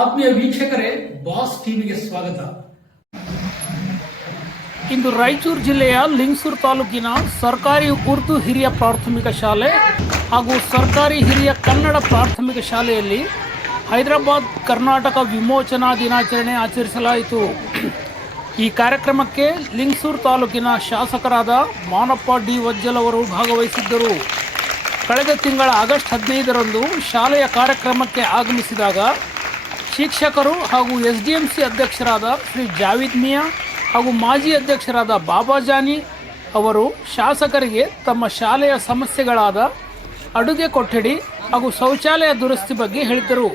ಆತ್ಮೀಯ ವೀಕ್ಷಕರೇ, ಬಾಸ್ ಟಿವಿಗೆ ಸ್ವಾಗತ. ಇಂದು ರಾಯಚೂರು ಜಿಲ್ಲೆಯ ಲಿಂಗಸೂರು ತಾಲೂಕಿನ ಸರ್ಕಾರಿ ಉರ್ದು ಹಿರಿಯ ಪ್ರಾಥಮಿಕ ಶಾಲೆ ಹಾಗೂ ಸರ್ಕಾರಿ ಹಿರಿಯ ಕನ್ನಡ ಪ್ರಾಥಮಿಕ ಶಾಲೆಯಲ್ಲಿ ಹೈದರಾಬಾದ್ ಕರ್ನಾಟಕ ವಿಮೋಚನಾ ದಿನಾಚರಣೆ ಆಚರಿಸಲಾಯಿತು. ಈ ಕಾರ್ಯಕ್ರಮಕ್ಕೆ ಲಿಂಗಸೂರು ತಾಲೂಕಿನ ಶಾಸಕರಾದ ಮಾನಪ್ಪ ಡಿ ವಜ್ಜಲ್ ಅವರು ಭಾಗವಹಿಸಿದ್ದರು. ಕಳೆದ ತಿಂಗಳ ಆಗಸ್ಟ್ 15ರಂದು ಶಾಲೆಯ ಕಾರ್ಯಕ್ರಮಕ್ಕೆ ಆಗಮಿಸಿದಾಗ ಶಿಕ್ಷಕರು ಹಾಗೂ SDMC ಅಧ್ಯಕ್ಷರಾದ ಶ್ರೀ ಜಾವೀದ್ ಮಿಯಾ ಹಾಗೂ ಮಾಜಿ ಅಧ್ಯಕ್ಷರಾದ ಬಾಬಾಜಾನಿ ಅವರು ಶಾಸಕರಿಗೆ ತಮ್ಮ ಶಾಲೆಯ ಸಮಸ್ಯೆಗಳಾದ ಅಡುಗೆ ಕೊಠಡಿ ಹಾಗೂ ಶೌಚಾಲಯ ದುರಸ್ತಿ ಬಗ್ಗೆ ಹೇಳಿದರು.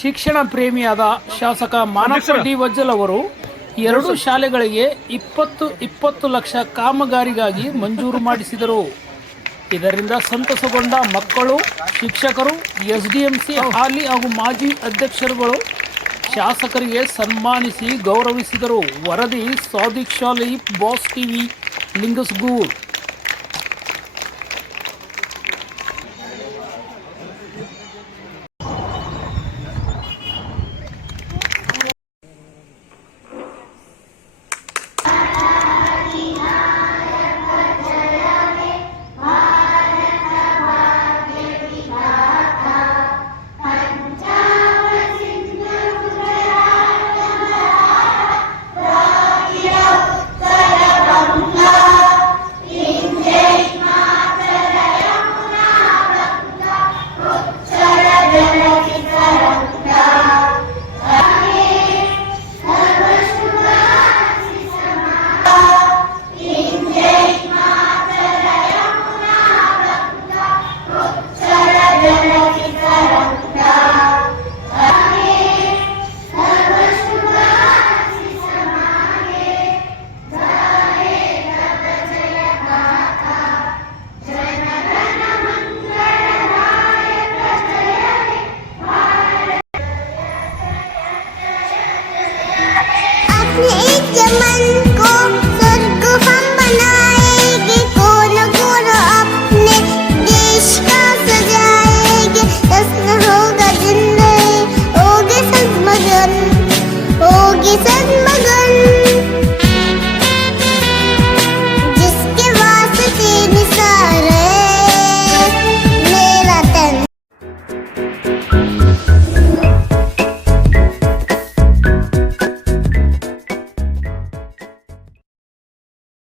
ಶಿಕ್ಷಣ ಪ್ರೇಮಿಯಾದ ಶಾಸಕ ಮಾನಪ್ಪ ಡಿ ವಜ್ಜಲ್ ಅವರು ಎರಡೂ ಶಾಲೆಗಳಿಗೆ 20 ಲಕ್ಷ ಕಾಮಗಾರಿಗಾಗಿ ಮಂಜೂರು ಮಾಡಿಸಿದರು. ಇದರಿಂದ ಸಂತಸಗೊಂಡ ಮಕ್ಕಳು, ಶಿಕ್ಷಕರು, SDMC ಹಾಲಿ ಹಾಗೂ ಮಾಜಿ ಅಧ್ಯಕ್ಷರುಗಳು ಶಾಸಕರಿಗೆ ಸನ್ಮಾನಿಸಿ ಗೌರವಿಸಿದರು. ವರದಿ ಸಾದಿಕ್ ಶಾಲಿ, ಬಾಸ್ ಟಿವಿ, ಲಿಂಗಸಗೂರು.